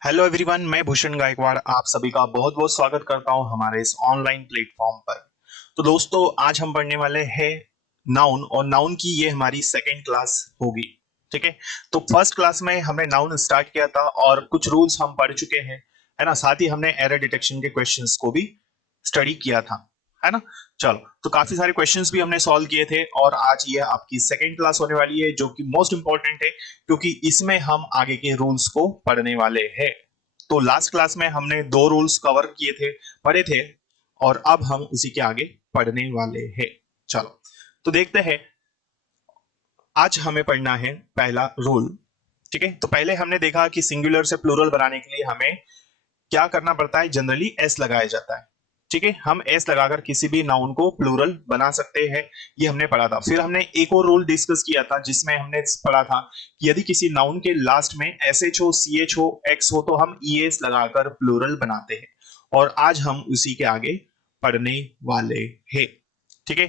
Hello everyone, मैं भूषण गायकवाड़ आप सभी का बहुत बहुत स्वागत करता हूं हमारे इस ऑनलाइन प्लेटफॉर्म पर। तो दोस्तों, आज हम पढ़ने वाले हैं नाउन, और नाउन की ये हमारी सेकेंड क्लास होगी। ठीक है। तो फर्स्ट क्लास में हमने नाउन स्टार्ट किया था और कुछ रूल्स हम पढ़ चुके हैं, है ना। साथ ही हमने एरर डिटेक्शन के क्वेश्चंस को भी स्टडी किया था, है ना। चलो, तो काफी सारे क्वेश्चंस भी हमने सॉल्व किए थे और आज ये आपकी सेकेंड क्लास होने वाली है, जो कि मोस्ट इंपॉर्टेंट है क्योंकि इसमें हम आगे के रूल्स को पढ़ने वाले हैं। तो लास्ट क्लास में हमने दो रूल्स कवर किए थे, पढ़े थे, और अब हम उसी के आगे पढ़ने वाले हैं। चलो, तो देखते हैं। आज हमें पढ़ना है पहला रूल। ठीक है। तो पहले हमने देखा कि सिंगुलर से प्लूरल बनाने के लिए हमें क्या करना पड़ता है। जनरली एस लगाया जाता है। ठीक है। हम एस लगाकर किसी भी नाउन को प्लूरल बना सकते हैं, ये हमने पढ़ा था। फिर हमने एक और रूल डिस्कस किया था जिसमें हमने पढ़ा था कि यदि किसी नाउन के लास्ट में एस एच हो, सी एच हो, एक्स हो, तो हम ई एस लगाकर प्लूरल बनाते हैं। और आज हम उसी के आगे पढ़ने वाले हैं। ठीक है।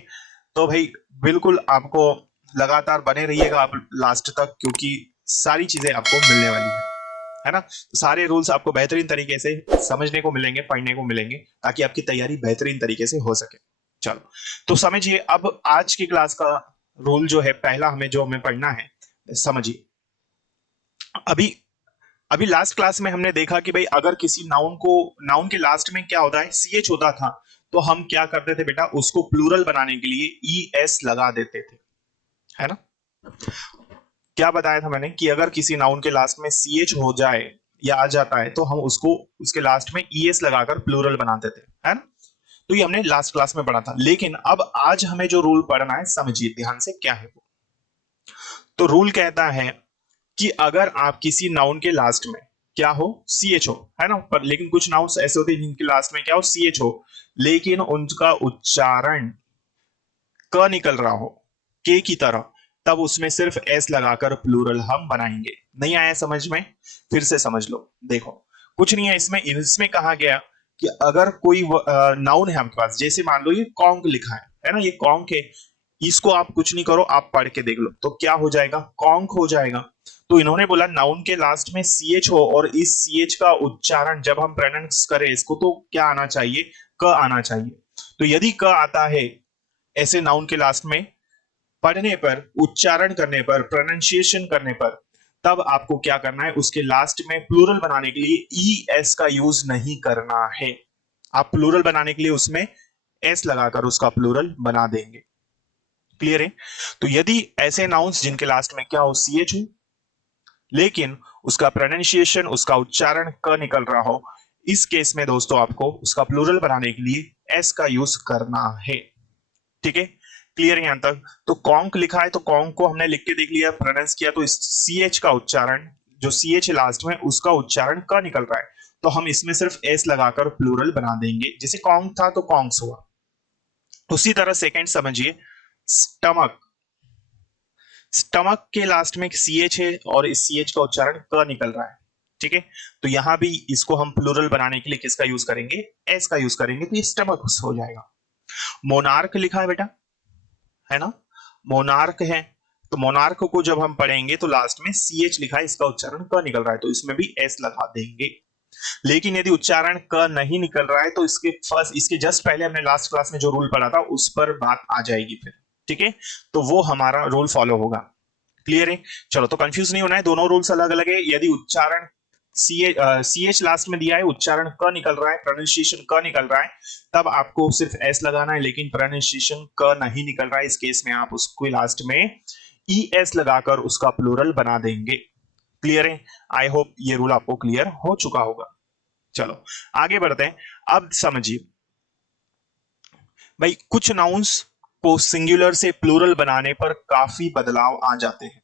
तो भाई, बिल्कुल आपको लगातार बने रहिएगा आप लास्ट तक, क्योंकि सारी चीजें आपको मिलने वाली है ना। तो सारे रूल्स आपको बेहतरीन तरीके से समझने को मिलेंगे, पढ़ने को मिलेंगे, ताकि आपकी तैयारी बेहतरीन तरीके से हो सके। चलो, तो समझिए अब आज की क्लास का रूल जो है, पहला हमें जो हमें पढ़ना है, समझिए। अभी अभी लास्ट क्लास में हमने देखा कि भाई अगर किसी नाउन के लास्ट में क्या होता है, सी एच होता था, तो हम क्या करते थे बेटा, उसको प्लूरल बनाने के लिए ई एस लगा देते थे, है ना। क्या बताया था मैंने कि अगर किसी नाउन के लास्ट में सी एच हो जाए या आ जाता है, तो हम उसको उसके लास्ट में ई एस लगाकर प्लूरल बनाते थे, है ना। तो ये हमने लास्ट क्लास में पढ़ा था। लेकिन अब आज हमें जो रूल पढ़ना है, समझिए ध्यान से क्या है वो। तो रूल कहता है कि अगर आप किसी नाउन के लास्ट में क्या हो, सी एच हो, है ना, पर लेकिन कुछ नाउन्स ऐसे होते हैं जिनके लास्ट में क्या हो, सी एच हो, लेकिन उनका उच्चारण क निकल रहा हो, के की तरह, तब उसमें सिर्फ एस लगाकर प्लूरल हम बनाएंगे। नहीं आया समझ में? फिर से समझ लो। देखो, कुछ नहीं है इसमें। इसमें कहा गया कि अगर कोई नाउन है आपके पास, जैसे मान लो ये कॉन्क लिखा है ना, ये कॉन्क है, इसको आप कुछ नहीं करो, आप पढ़ के देख लो तो क्या हो जाएगा, कॉन्क हो जाएगा। तो इन्होंने बोला नाउन के लास्ट में सी एच हो और इस सी एच का उच्चारण जब हम प्रोनाउंस करें इसको, तो क्या आना चाहिए, क आना चाहिए। तो यदि क आता है ऐसे नाउन के लास्ट में, पढ़ने पर, उच्चारण करने पर, प्रोनाउंसिएशन करने पर, तब आपको क्या करना है, उसके लास्ट में प्लूरल बनाने के लिए ई एस का यूज नहीं करना है। आप प्लूरल बनाने के लिए उसमें एस लगाकर उसका प्लूरल बना देंगे। क्लियर है? तो यदि ऐसे नाउन्स जिनके लास्ट में क्या हो, सी एच हो, लेकिन उसका प्रोनाउंसिएशन, उसका उच्चारण क निकल रहा हो, इस केस में दोस्तों आपको उसका प्लूरल बनाने के लिए एस का यूज करना है। ठीक है। क्लियर है यहां तक? तो कॉन्क लिखा है तो कॉन्क को हमने लिख के देख लिया, प्रोनाउंस किया, तो सी एच का उच्चारण, जो सी एच लास्ट में, उसका उच्चारण क निकल रहा है, तो हम इसमें सिर्फ एस लगाकर प्लूरल बना देंगे। जैसे कॉन्क था तो कॉन्क्स हुआ। उसी तरह सेकंड समझिए, स्टमक। स्टमक के लास्ट में सी एच है और इस सी एच का उच्चारण क निकल रहा है। ठीक है। तो यहां भी इसको हम प्लूरल बनाने के लिए किसका यूज करेंगे, एस का यूज करेंगे, तो ये स्टमक हो जाएगा। मोनार्क लिखा है बेटा, है ना, मोनार्क है, तो मोनार्क को जब हम पढ़ेंगे तो लास्ट में सी एच लिखा है, इसका उच्चारण क निकल रहा है, तो इसमें भी एस लगा देंगे। लेकिन यदि उच्चारण क नहीं निकल रहा है, तो इसके जस्ट पहले हमने लास्ट क्लास में जो रूल पढ़ा था उस पर बात आ जाएगी फिर। ठीक है। तो वो हमारा रूल फॉलो होगा। क्लियर है? चलो, तो कंफ्यूज नहीं होना है, दोनों रूल्स अलग अलग है। यदि उच्चारण सी एच लास्ट में दिया है, उच्चारण क निकल रहा है, प्रोनाउंसिएशन क निकल रहा है, तब आपको सिर्फ एस लगाना है। लेकिन प्रोनाउंसिएशन क नहीं निकल रहा है, इस केस में आप उसको लास्ट में ई एस लगाकर उसका प्लूरल बना देंगे। क्लियर है? आई होप ये रूल आपको क्लियर हो चुका होगा। चलो, आगे बढ़ते हैं। अब समझिए भाई, कुछ नाउन्स को सिंगुलर से प्लूरल बनाने पर काफी बदलाव आ जाते हैं।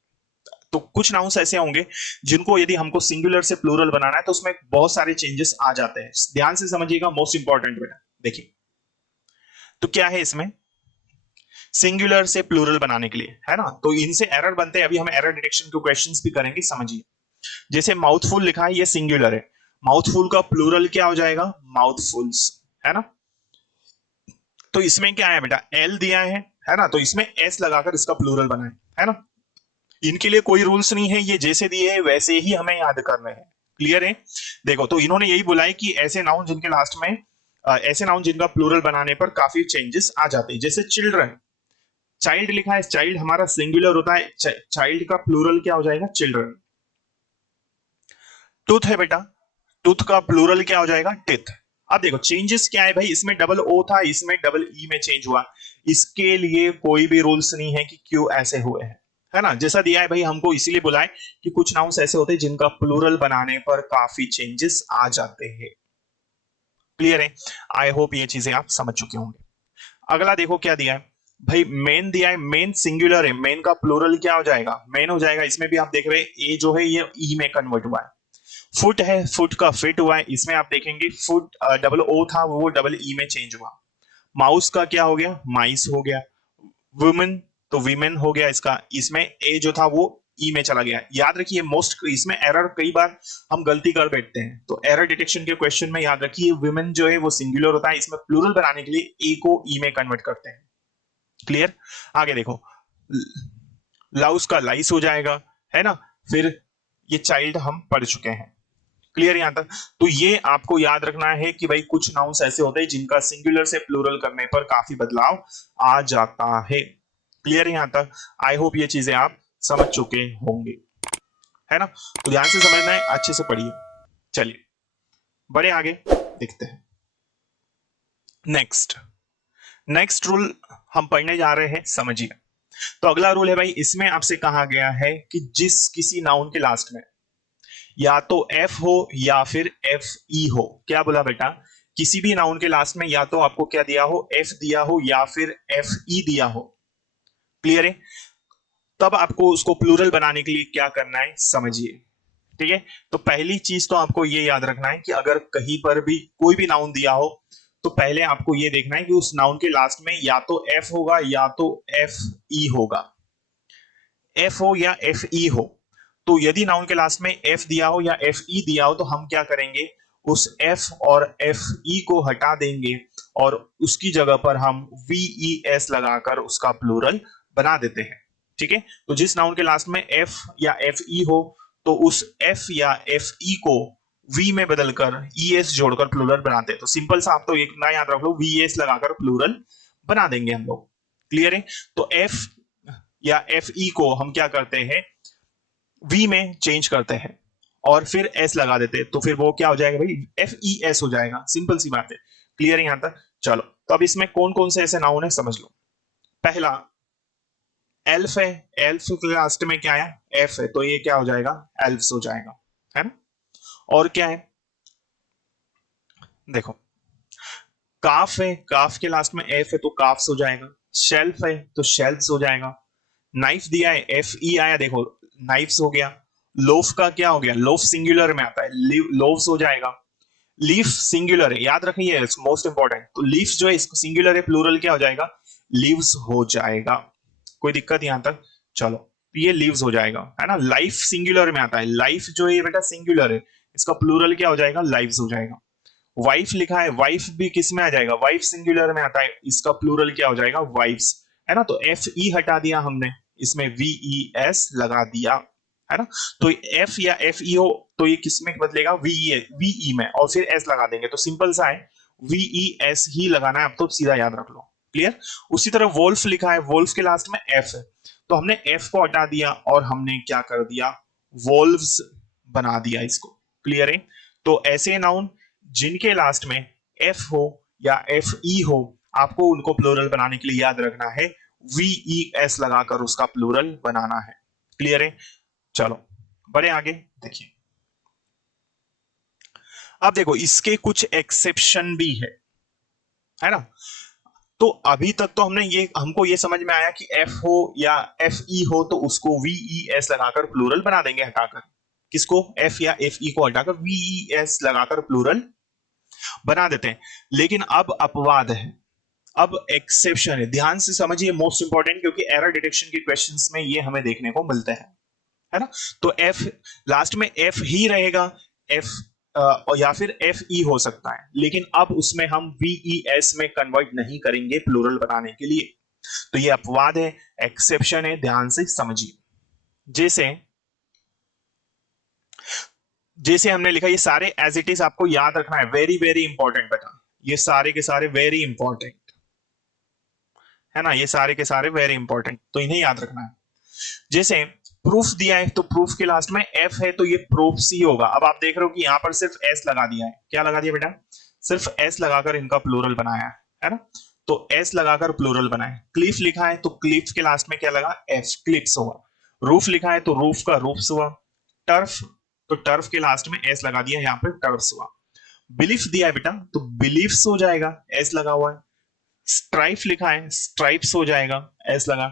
तो कुछ नाउन्स ऐसे होंगे जिनको यदि हमको सिंगुलर से प्लूरल बनाना है, तो उसमें बहुत सारे चेंजेस आ जाते हैं। ध्यान से समझिएगा, मोस्ट इंपॉर्टेंट बेटा। देखिए, तो क्या है इसमें, सिंगुलर से प्लूरल बनाने के लिए, है ना, तो इनसे एरर बनते हैं। अभी हम एरर डिटेक्शन के क्वेश्चंस भी करेंगे, समझिए। जैसे माउथफुल लिखा है, ये सिंगुलर है, माउथफुल का प्लूरल क्या हो जाएगा, माउथफुल्स, है ना। तो इसमें क्या है बेटा, एल दिया है ना, तो इसमें एस लगाकर इसका प्लूरल बना है ना। इनके लिए कोई रूल्स नहीं है, ये जैसे दिए हैं वैसे ही हमें याद करने हैं। क्लियर है? देखो, तो इन्होंने यही बोला है कि ऐसे नाउन जिनके लास्ट में ऐसे नाउन जिनका प्लूरल बनाने पर काफी चेंजेस आ जाते हैं, जैसे चिल्ड्रन। चाइल्ड लिखा है, चाइल्ड हमारा सिंगुलर होता है, चाइल्ड का प्लूरल क्या हो जाएगा? चिल्ड्रन। टूथ है बेटा, टूथ का प्लूरल क्या हो जाएगा? टिथ। अब देखो चेंजेस क्या है भाई, इसमें डबल ओ था, इसमें डबल ई में चेंज हुआ। इसके लिए कोई भी रूल्स नहीं है कि क्यों ऐसे हुए हैं, है ना? जैसा दिया है भाई हमको इसीलिए बुलाए कि कुछ नाउन्स ऐसे होते हैं जिनका प्लूरल बनाने पर काफी चेंजेस आ जाते हैं। क्लियर है? आई होप ये चीजें आप समझ चुके होंगे। अगला देखो क्या दिया है भाई, मेन दिया है, मेन सिंगुलर है, मेन का प्लूरल क्या हो जाएगा? मेन हो जाएगा। इसमें भी आप देख रहे हैं ए जो है ये ई में कन्वर्ट हुआ है। फुट है, फुट का फिट हुआ है, इसमें आप देखेंगे फुट डबल ओ था वो डबल ई में चेंज हुआ। माउस का क्या हो गया? माइस हो गया। वुमेन तो वीमेन हो गया इसका, इसमें ए जो था वो ई में चला गया। याद रखिए मोस्ट इसमें एरर कई बार हम गलती कर बैठते हैं, तो एरर डिटेक्शन के क्वेश्चन में याद रखिए वुमेन जो है वो सिंगुलर होता है, इसमें प्लूरल बनाने के लिए ए को ई में कन्वर्ट करते हैं। क्लियर? आगे देखो, लाउस का लाइस हो जाएगा, है ना? फिर ये चाइल्ड हम पढ़ चुके हैं। क्लियर यहां तक? तो ये आपको याद रखना है कि भाई कुछ नाउन्स ऐसे होते हैं जिनका सिंगुलर से प्लूरल करने पर काफी बदलाव आ जाता है। क्लियर यहां तक? आई होप ये चीजें आप समझ चुके होंगे, है ना? तो ध्यान से समझना है, अच्छे से पढ़िए। चलिए बड़े आगे देखते हैं। नेक्स्ट नेक्स्ट रूल हम पढ़ने जा रहे हैं, समझिए। तो अगला रूल है भाई, इसमें आपसे कहा गया है कि जिस किसी नाउन के लास्ट में या तो एफ हो या फिर एफ ई हो। क्या बोला बेटा? किसी भी नाउन के लास्ट में या तो आपको क्या दिया हो? एफ दिया हो या फिर एफ ई दिया हो। क्लियर है? तब आपको उसको प्लूरल बनाने के लिए क्या करना है, समझिए। ठीक है? तो पहली चीज तो आपको ये याद रखना है कि अगर कहीं पर भी कोई भी नाउन दिया हो तो पहले आपको ये देखना है कि उस नाउन के लास्ट में या तो एफ होगा या तो एफ ई होगा। एफ हो या एफ ई हो। तो यदि नाउन के लास्ट में एफ दिया हो या एफ ई दिया हो तो हम क्या करेंगे? उस एफ और एफ ई को हटा देंगे और उसकी जगह पर हम वी ई एस लगाकर उसका प्लूरल बना देते हैं। ठीक है? तो जिस नाउन के लास्ट में एफ या एफ ई हो तो उस एफ या एफ ई को वी में बदलकर ई एस जोड़कर प्लूरल बनाते हैं। तो सिंपल सा आप तो एक ना याद रख लो, वी एस लगाकर प्लूरल बना देंगे हम लोग। क्लियर है? तो एफ या एफ ई को हम क्या करते हैं? वी में चेंज करते हैं और फिर एस लगा देते हैं, तो फिर वो क्या हो जाएगा भाई? एफ ई एस हो जाएगा। सिंपल सी बात है। क्लियर है यहां तक? चलो, तो अब इसमें कौन कौन से ऐसे नाउन है समझ लो। पहला एल्फ है, एल्फ के लास्ट में क्या है? एफ है, तो ये क्या हो जाएगा? एल्फ्स हो जाएगा, है ना? और क्या है? देखो, काफ है, काफ के लास्ट में एफ है तो काफ्स हो जाएगा। शेल्फ है तो शेल्फ्स हो जाएगा। नाइफ दिया है, एफ ई आया, देखो नाइफ्स हो गया। लोफ का क्या हो गया? लोफ सिंगुलर में आता है, लोव्स हो जाएगा। लीफ सिंगुलर है, याद रखिए मोस्ट इंपॉर्टेंट। तो लीफ जो है इसको सिंगुलर है, प्लूरल क्या हो जाएगा? लीव्स हो जाएगा। कोई दिक्कत यहां तक? चलो, तो ये लीव्स हो जाएगा, है ना? लाइफ सिंगुलर में आता है, लाइफ जो है बेटा सिंगुलर है, इसका प्लूरल क्या हो जाएगा? लाइव्स हो जाएगा। वाइफ लिखा है, वाइफ भी किस में आ जाएगा? वाइफ सिंगुलर में आता है, इसका प्लूरल क्या हो जाएगा? वाइफ्स, है ना? तो एफ ई हटा दिया हमने, इसमें वी ई एस लगा दिया, है ना? तो एफ या एफ ई हो तो ये किस में बदलेगा? वी ई में, और फिर एस लगा देंगे। तो सिंपल सा है, वी ई एस ही लगाना है, अब तो सीधा याद रख लो। क्लियर? उसी तरह वोल्फ लिखा है, वोल्फ के लास्ट में एफ है, तो हमने एफ को हटा दिया और हमने क्या कर दिया? वोल्व्स बना दिया इसको। क्लियर है? तो ऐसे नाउन जिनके लास्ट में एफ हो या एफ ई हो, आपको उनको प्लूरल बनाने के लिए याद रखना है वी ई एस लगाकर उसका प्लूरल बनाना है। क्लियर है? चलो बड़े आगे देखिए। अब देखो इसके कुछ एक्सेप्शन भी है ना? तो अभी तक तो हमको ये समझ में आया कि एफ हो या एफ ई हो तो उसको वी ई एस लगाकर प्लूरल बना देंगे हटाकर। किसको? एफ या एफ ई को हटाकर वी ई एस लगाकर प्लूरल बना देते हैं। लेकिन अब अपवाद है, अब एक्सेप्शन है। ध्यान से समझिए, मोस्ट इंपॉर्टेंट, क्योंकि एरर डिटेक्शन के क्वेश्चंस में ये हमें देखने को मिलते हैं, है ना? तो एफ लास्ट में एफ ही रहेगा, एफ या फिर एफ ई हो सकता है, लेकिन अब उसमें हम वी ई एस में कन्वर्ट नहीं करेंगे प्लूरल बनाने के लिए। तो ये अपवाद है, एक्सेप्शन है, ध्यान से समझिए। जैसे जैसे हमने लिखा, ये सारे एज इट इज आपको याद रखना है, वेरी वेरी इंपॉर्टेंट बेटा, ये सारे के सारे वेरी इंपॉर्टेंट है ना, ये सारे के सारे वेरी इंपॉर्टेंट, तो इन्हें याद रखना है। जैसे प्रूफ दिया है तो प्रूफ के लास्ट में एफ है, तो ये प्रूफ सी होगा। अब आप देख रहे हो कि यहां पर सिर्फ एस लगा दिया है, क्या लगा दिया बेटा, सिर्फ एस लगाकर इनका प्लूरल बनाया है ना, तो एस लगाकर प्लूरल बनाए। क्लिफ लिखा है तो क्लिफ के लास्ट में क्या लगा, एफ, क्लिप्स हुआ। रूफ लिखा है तो रूफ का रूफ्स हुआ। टर्फ, तो टर्फ के लास्ट में एस लगा दिया, यहाँ पर टर्फ्स हुआ। बिलीफ दिया है बेटा तो बिलीफ्स हो जाएगा, एस लगा हुआ है। स्ट्राइफ लिखा है, स्ट्राइप्स हो जाएगा, एस लगा।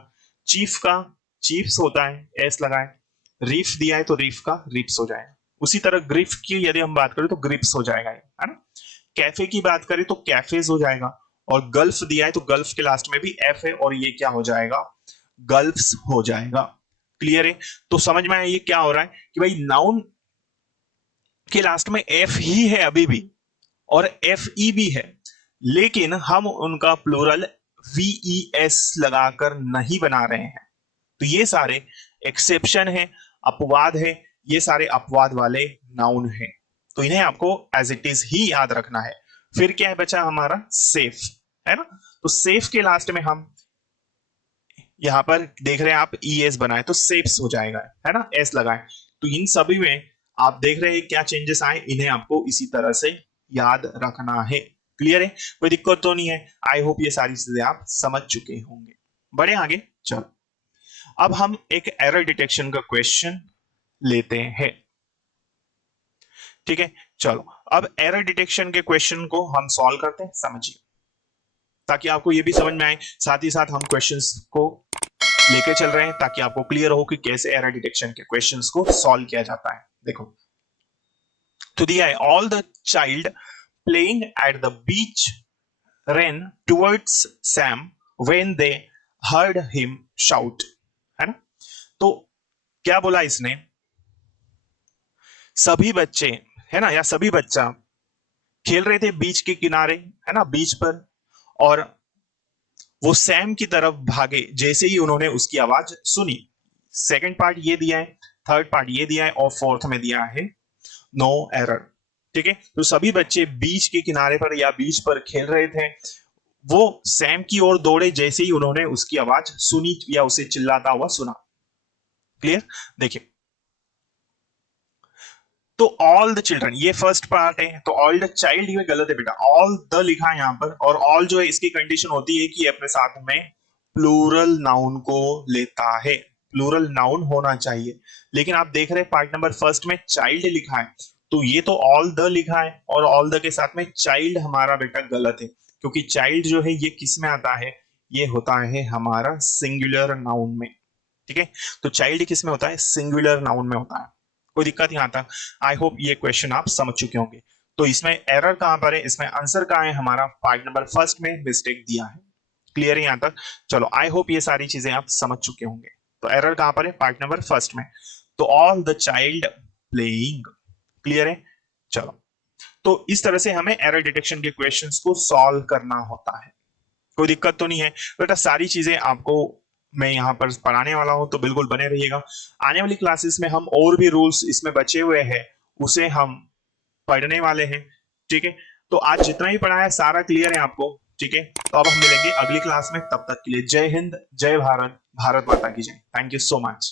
चीफ का चीफ्स होता है, एस लगाए। रीफ दिया है तो रीफ का रिप्स हो जाएगा। उसी तरह ग्रिफ की यदि हम बात करें तो ग्रिप्स हो जाएगा, है ना। कैफे की बात करें तो कैफेज हो जाएगा। और गल्फ दिया है तो गल्फ के लास्ट में भी एफ है और ये क्या हो जाएगा, गल्फ्स हो जाएगा। क्लियर है। तो समझ में आया ये क्या हो रहा है कि भाई नाउन के लास्ट में एफ ही है अभी भी और एफ ई भी है, लेकिन हम उनका प्लूरल वीईएस लगाकर नहीं बना रहे हैं। तो ये सारे एक्सेप्शन है, अपवाद है, ये सारे अपवाद वाले नाउन हैं, तो इन्हें आपको एज इट इज ही याद रखना है। फिर क्या है बचा हमारा सेफ, है ना। तो सेफ के लास्ट में हम यहां पर देख रहे हैं आप ईएस बनाए तो सेफ्स हो जाएगा, है ना, एस लगाए। तो इन सभी में आप देख रहे हैं क्या चेंजेस आए, इन्हें आपको इसी तरह से याद रखना है। क्लियर है, कोई दिक्कत तो नहीं है। आई होप ये सारी चीजें आप समझ चुके होंगे। बढ़े आगे, चलो अब हम एक एरर डिटेक्शन का क्वेश्चन लेते हैं। ठीक है, चलो अब एरर डिटेक्शन के क्वेश्चन को हम सॉल्व करते हैं, समझिए, ताकि आपको ये भी समझ में आए। साथ ही साथ हम क्वेश्चंस को लेके चल रहे हैं ताकि आपको क्लियर हो कि कैसे एरर डिटेक्शन के क्वेश्चंस को सॉल्व किया जाता है। देखो तो दिया है, all the child playing at the beach ran towards Sam when they heard him shout, है ना। तो क्या बोला इसने, सभी बच्चे, है ना, या सभी बच्चा खेल रहे थे बीच के किनारे, है ना, बीच पर, और वो सैम की तरफ भागे जैसे ही उन्होंने उसकी आवाज सुनी। सेकंड पार्ट ये दिया है, थर्ड पार्ट ये दिया है और फोर्थ में दिया है नो एरर। ठीक है, तो सभी बच्चे बीच के किनारे पर या बीच पर खेल रहे थे, वो सैम की ओर दौड़े जैसे ही उन्होंने उसकी आवाज सुनी या उसे चिल्लाता हुआ सुना। क्लियर, देखिए तो ऑल द चिल्ड्रन, ये फर्स्ट पार्ट है, तो ऑल द चाइल्ड ये गलत है बेटा, ऑल द लिखा है यहां पर, और ऑल जो है इसकी कंडीशन होती है कि अपने साथ में प्लूरल नाउन को लेता है, प्लूरल नाउन होना चाहिए। लेकिन आप देख रहे हैं पार्ट नंबर फर्स्ट में चाइल्ड लिखा है, तो ये तो ऑल द लिखा है और ऑल द के साथ में चाइल्ड हमारा बेटा गलत है, क्योंकि चाइल्ड जो है ये किस में आता है, ये होता है हमारा सिंगुलर नाउन में। ठीक है, तो चाइल्ड किस में होता है, सिंगुलर नाउन में होता है। कोई दिक्कत यहां तक, आई होप ये क्वेश्चन आप समझ चुके होंगे। तो इसमें एरर कहां पर है, इसमें आंसर कहां है, हमारा पार्ट नंबर फर्स्ट में मिस्टेक दिया है। क्लियर है यहां तक, चलो आई होप ये सारी चीजें आप समझ चुके होंगे। तो एरर कहां पर है, पार्ट नंबर फर्स्ट में, तो all the child playing. Clear है, चलो तो इस तरह से हमें एरर डिटेक्शन के क्वेश्चंस को सॉल्व करना होता है। कोई दिक्कत तो नहीं है बेटा, सारी चीजें आपको मैं यहाँ पर पढ़ाने वाला हूं, तो बिल्कुल बने रहिएगा। आने वाली क्लासेस में हम और भी रूल्स इसमें बचे हुए हैं उसे हम पढ़ने वाले हैं। ठीक है, तो आज जितना ही पढ़ा है सारा क्लियर है आपको। ठीक है, तो अब हम मिलेंगे अगली क्लास में, तब तक के लिए जय हिंद, जय भारत, भारत माता की जय। Thank you so much.